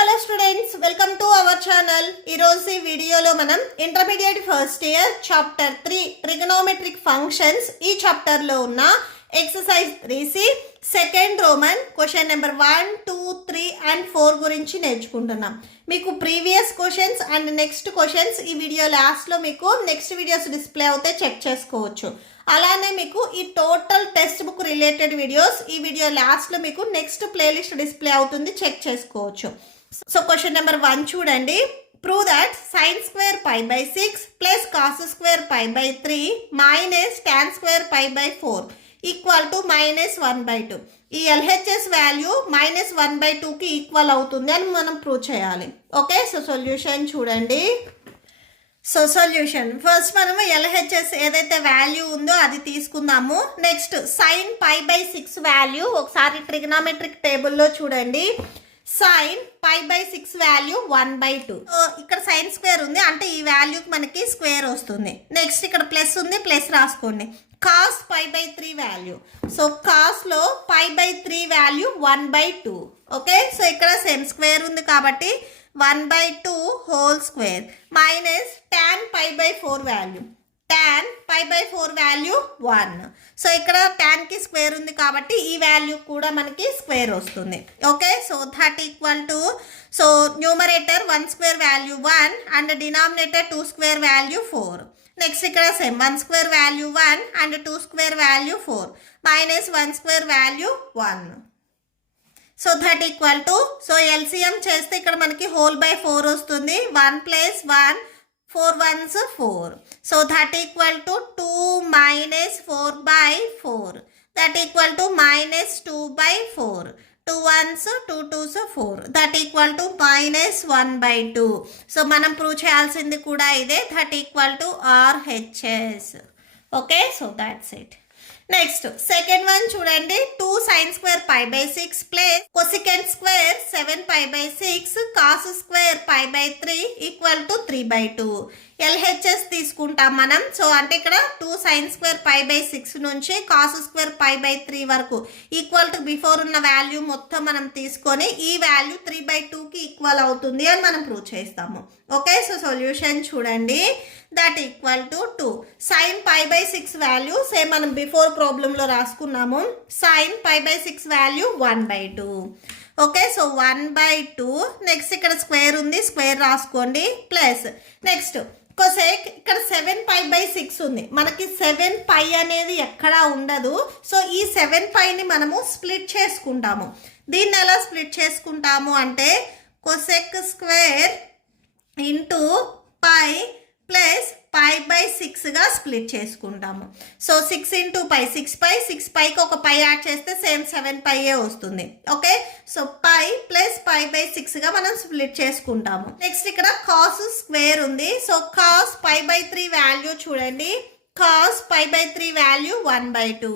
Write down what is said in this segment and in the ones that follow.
Hello students, welcome to our channel. ఈరోజు ఈ వీడియోలో మనం intermediate first year chapter 3 trigonometric functions ఈ చాప్టర్లో ఉన్న exercise 3C second Roman question number 1, 2, 3 and 4 గురించి నేర్చుకుంటున్నాం. మీకు previous questions and next questions ఈ వీడియో లాస్ట్లో మీకు నెక్స్ట్ వీడియోస్ డిస్ప్లే అవుతే చెక్ చేసుకోవచ్చు. అలానే మీకు ఈ total text book related videos ఈ వీడియో లాస్ట్లో మీకు నెక్స్ట్ ప్లేలిస్ట్ డిస్ప్లే అవుతుంది, చెక్ చేసుకోవచ్చు. సో క్వశ్చన్ నెంబర్ 1 చూడండి. Prove that sine square pi by 6 plus cos square pi by 3 minus tan square pi by 4 equal to -1/2. ఈ LHS value -1/2కి equal అవుతుంది అని మనం ప్రూవ్ చేయాలి. ఓకే, సో సొల్యూషన్ చూడండి. So solution first మనము LHS ఏదైతే value ఉందో అది తీసుకుందాము. Next sine pi by 6 value ఒకసారి ట్రిగ్నామెట్రిక్ టేబుల్లో చూడండి. Sine pi by 6 value 1/2. ఇక్కడ సైన్ స్క్వేర్ ఉంది అంటే ఈ వాల్యూకి మనకి స్క్వేర్ వస్తుంది. నెక్స్ట్ ఇక్కడ ప్లస్ ఉంది, ప్లస్ రాసుకోండి. Cos pi by 3 value, so కాస్లో pi by 3 value 1/2. Okay, so ఇక్కడ సేమ్ స్క్వేర్ ఉంది కాబట్టి 1/2 whole square minus tan pi by 4 value, tan pi by 4 value 1. So ఇక్కడ టాన్కి స్క్వేర్ ఉంది కాబట్టి ఈ వాల్యూ కూడా మనకి స్క్వేర్ వస్తుంది. Okay, so that equal to, so numerator 1 square value 1 and denominator 2 square value 4. Next ఇక్కడ same 1 square value 1 and 2 square value 4 minus 1 square value 1. So that equal to, so LCM చేస్తే ఇక్కడ మనకి whole by 4 వస్తుంది. 1 + 1 4 1s 4. So that equal to 2 minus 4/4. That equal to -2/4. 2 1s 2 2s 4. That equal to -1/2. So మనం prove చేయాల్సింది కూడా ఇదే. That equal to RHS. Okay, so that's it. Next second one చూడండి. 2 sin square pi by 6 plus cosecant square 7 pi by 6 cos square pi by 3 equal to 3/2. LHS తీసుకుంటాం మనం. So అంటే ఇక్కడ 2 sin square pi by 6 నుంచి cos square pi by 3 వరకు equal to before ఉన్న value మొత్తం మనం తీసుకొని ఈ వాల్యూ 3/2కి ఈక్వల్ అవుతుంది అని మనం ప్రూవ్ చేస్తాము. ఓకే, సో సొల్యూషన్ చూడండి. That equal to 2 sin pi by 6 value same మనం బిఫోర్ ప్రాబ్లంలో రాసుకున్నాము. sin pi by 6 value 1/2. Okay, so 1/2. Next ఇక్కడ స్క్వేర్ ఉంది, స్క్వేర్ రాసుకోండి. ప్లస్ నెక్స్ట్ కొసెక్ ఇక్కడ 7 పై బై 6 ఉంది. మనకి 7 పై అనేది ఎక్కడా ఉండదు. సో ఈ 7 పైని మనము స్ప్లిట్ చేసుకుంటాము. దీన్ని ఎలా స్ప్లిట్ చేసుకుంటాము అంటే cosec square into pi plus pi by 6గా స్ప్లిట్ చేసుకుంటాము. సో 6 ఇంటూ పై 6 పైకి ఒక పై యాడ్ చేస్తే సేమ్ 7 పైయే వస్తుంది. Okay, so pi plus pi by 6గా మనం స్ప్లిట్ చేసుకుంటాము. నెక్స్ట్ ఇక్కడ కాస్ స్క్వేర్ ఉంది. So cos pi by 3 value చూడండి. Cos pi by 3 value 1/2.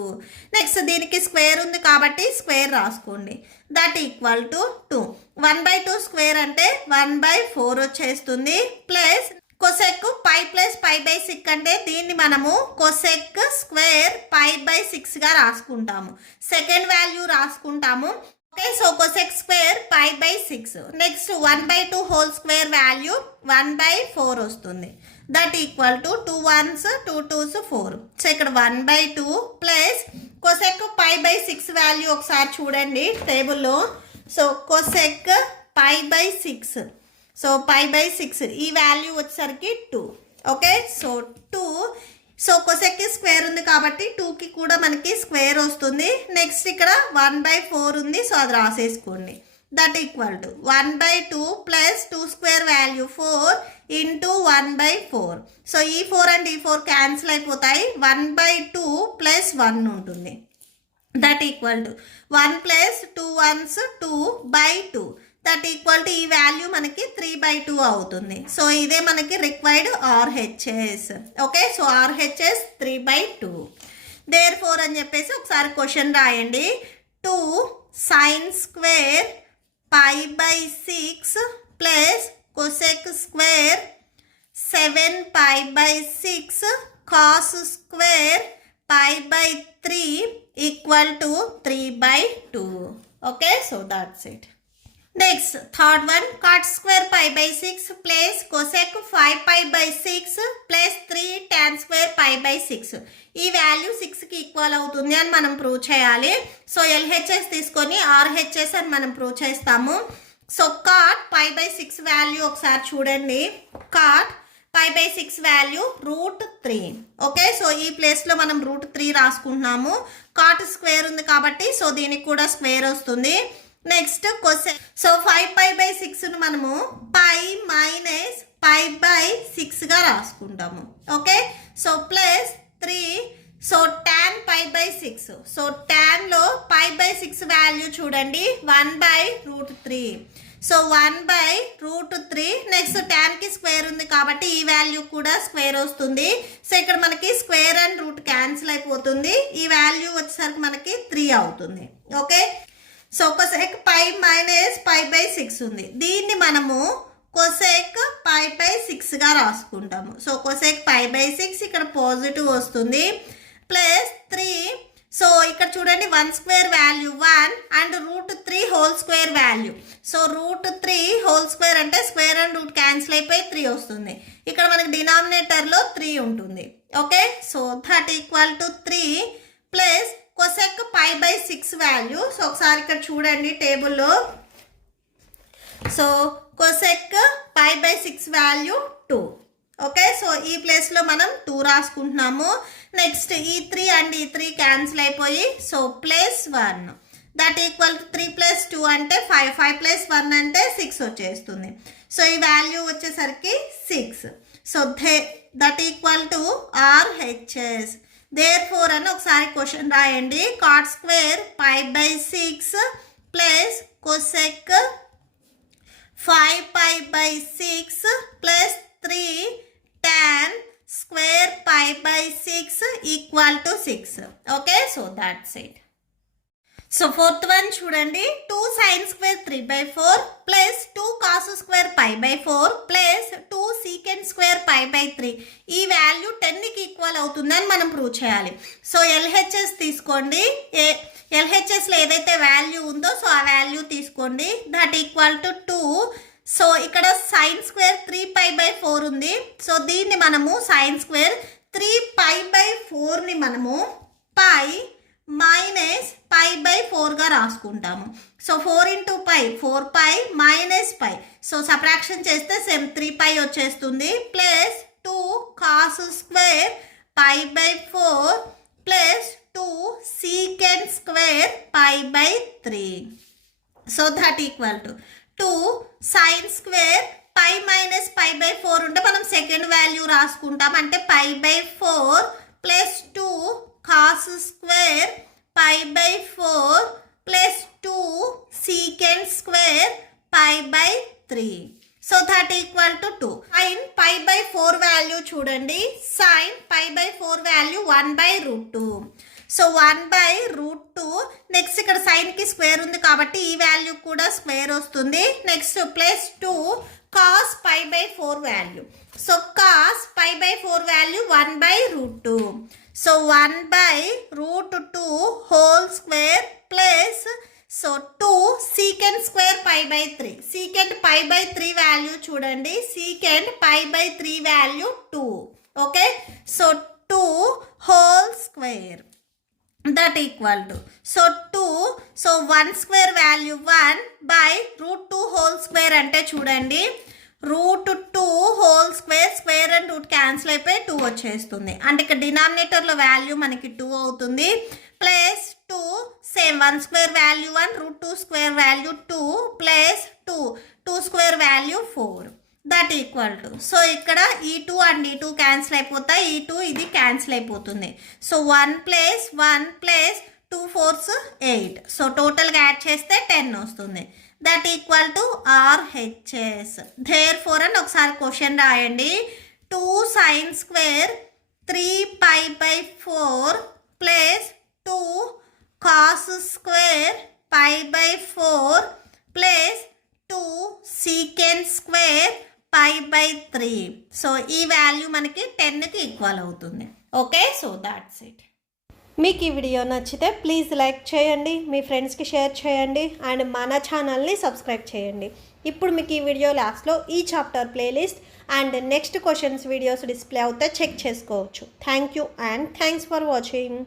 Next దీనికి స్క్వేర్ ఉంది కాబట్టి స్క్వేర్ రాసుకోండి. That equal to 2. 1/2 స్క్వేర్ అంటే 1/4 వచ్చేస్తుంది. Plus cosec pi plus pi by 6 అంటే దీన్ని మనము కొసెక్ స్క్వేర్ పై బై 6గా రాసుకుంటాము. సెకండ్ వాల్యూ రాసుకుంటాము. Okay, so cosec square pi by 6. Next 1/2 whole square value 1/4 వస్తుంది. That equal to 2 1s 2 2s 4. So ఇక్కడ 1/2 plus cosec pi by 6 value ఒకసారి చూడండి టేబుల్లో. So cosec pi by 6, so pi by 6 ఈ value వచ్చేసరికి 2. Okay, so 2. So కొసెక్కి square ఉంది కాబట్టి 2కి కూడా మనకి స్క్వేర్ వస్తుంది. నెక్స్ట్ ఇక్కడ 1/4 ఉంది, సో అది రాసేసుకోండి. That equal to 1/2 plus 2 square value 4 into 1/4. So ఈ 4 అండ్ ఈ 4 క్యాన్సిల్ అయిపోతాయి. 1/2 ప్లస్ 1 ఉంటుంది. That equal to 1 plus 2 1s 2/2. That equal to ఈ వాల్యూ మనకి 3/2 అవుతుంది. సో ఇదే మనకి required RHS. Okay, so RHS 3/2. Therefore అని చెప్పేసి ఒకసారి క్వశ్చన్ రాయండి. 2 sin square pi by 6 plus cosec square 7 pi by 6 cos square pi by 3 equal to 3/2. Okay, so that's it. Next third one cot square pi by 6 plus cosec 5 pi by 6 plus 3 tan square pi by 6. ఈ value 6కి equal అవుతుంది అని మనం prove చేయాలి. So LHS తీసుకొని RHS అని మనం prove చేస్తాము. So cot pi by 6 value ఒకసారి చూడండి. Cot pi by 6 value √3. Okay, so ఈ ప్లేస్లో మనం √3 రాసుకుంటున్నాము. కాట్ స్క్వేర్ ఉంది కాబట్టి సో దీనికి కూడా స్క్వేర్ వస్తుంది. Next cosec, so 5 pi by 6ను మనము పై మైనస్ పై బై 6గా రాసుకుంటాము. Okay, so plus 3, so tan pi by 6. So tanలో పై బై 6 వాల్యూ చూడండి 1/√3. సో 1/√3. నెక్స్ట్ tanకి స్క్వేర్ ఉంది కాబట్టి ఈ వాల్యూ కూడా స్క్వేర్ వస్తుంది. సో ఇక్కడ మనకి స్క్వేర్ అండ్ రూట్ క్యాన్సిల్ అయిపోతుంది. ఈ వాల్యూ వచ్చేసరికి మనకి 3 అవుతుంది. Okay, so cosec pi minus pi by 6 ఉంది. దీన్ని మనము కొసెక్ పై బై 6గా రాసుకుంటాము. సో కొసెక్ పై బై 6 ఇక్కడ పాజిటివ్ వస్తుంది. ప్లస్ 3, సో ఇక్కడ చూడండి 1 square value 1 and √3 whole square value. So √3 whole square అంటే స్క్వేర్ అండ్ రూట్ క్యాన్సిల్ అయిపోయి 3 వస్తుంది. ఇక్కడ మనకి డినామినేటర్లో 3 ఉంటుంది. Okay, so that equal to 3 plus cosec pi by 6 value. So ఒకసారి ఇక్కడ చూడండి టేబుల్లో. So cosec pi by 6 value 2. Okay, so ఈ ప్లేస్లో మనం 2 రాసుకుంటున్నాము. నెక్స్ట్ ఈ 3 అండ్ ఈ 3 క్యాన్సిల్ అయిపోయి so plus 1 that equal to 3 + 2 అంటే 5. 5 + 1 అంటే 6 వచ్చేస్తుంది. సో ఈ వాల్యూ వచ్చేసరికి 6. So that equal to RHS. therefore అని ఒకసారి క్వశ్చన్ రాయండి. Cot square pi by 6 plus cosec 5 pi by 6 plus 3 tan square pi by 6 equal to 6. Okay, so that's it. So fourth one చూడండి. 2 sin square 3/4 plus 2 cos square pi by 4 plus 2 secant square pi by 3. ఈ value 10కి equal అవుతుందని మనం prove చేయాలి. So LHS తీసుకోండి. ఎల్హెచ్ఎస్లో ఏదైతే value ఉందో so ఆ వాల్యూ తీసుకోండి. That equal to 2. సో ఇక్కడ sin స్క్వేర్ 3 పై బై 4 ఉంది. సో దీన్ని మనము sin స్క్వేర్ 3 పై బై 4ని మనము పై మైనస్ పై బై 4గా రాసుకుంటాము. So 4 × π 4π minus π. సో సబ్ట్రాక్షన్ చేస్తే సేమ్ 3π వచ్చేస్తుంది. Plus 2 cos square pi by 4 plus 2 secant square pi by 3. So that equal to 2 sin square pi minus pi by 4 ఉంటే మనం second value రాసుకుంటాం. అంటే pi by 4 plus 2 cos square pi by 4 plus 2 secant square pi by 3. So that equal to 2. sin pi by 4 value చూడండి. sin pi by 4 value 1/√2. So 1/√2. Next ఇక్కడ సైన్కి square ఉంది కాబట్టి ఈ వాల్యూ కూడా స్క్వేర్ వస్తుంది. Next plus 2 cos pi by 4 value. So cos pi by 4 value 1/√2. So 1/√2 whole square plus so 2 secant square pi by 3. secant pi by 3 value చూడండి. secant pi by 3 value 2. Okay, so 2 whole square that equal to so 2. So 1 square value 1/√2 whole square అంటే చూడండి √2 whole square. Square and root cancel అయిపోయి 2 వచ్చేస్తుంది. అంటే ఇక్కడ డినామినేటర్లో value మనకి 2 అవుతుంది. Plus 2 same 1 square value 1 √2 square value 2 plus 2 square value 4 that equal to. So ఇక్కడ ఈ 2 అండ్ ఈ 2 క్యాన్సిల్ అయిపోతాయి. ఈ 2 ఇది క్యాన్సిల్ అయిపోతుంది. So 1 + 1 + 2 4s 8. సో టోటల్గా యాడ్ చేస్తే 10 వస్తుంది. That equal to RHS. therefore అని ఒకసారి క్వశ్చన్ రాయండి. 2 sin square 3π by 4 plus 2 cos square π by 4 plus 2 secant square π by 3. So ఈ వాల్యూ మనకి 10కి ఈక్వల్ అవుతుంది. Okay, so that's it. మీకు ఈ వీడియో నచ్చితే ప్లీజ్ లైక్ చేయండి, మీ ఫ్రెండ్స్కి షేర్ చేయండి అండ్ మన ఛానల్ని సబ్స్క్రైబ్ చేయండి. ఇప్పుడు మీకు ఈ వీడియో లాస్ట్లో ఈ chapter playlist and next questions videos display అవుతే చెక్ చేసుకోవచ్చు. Thank you and thanks for watching.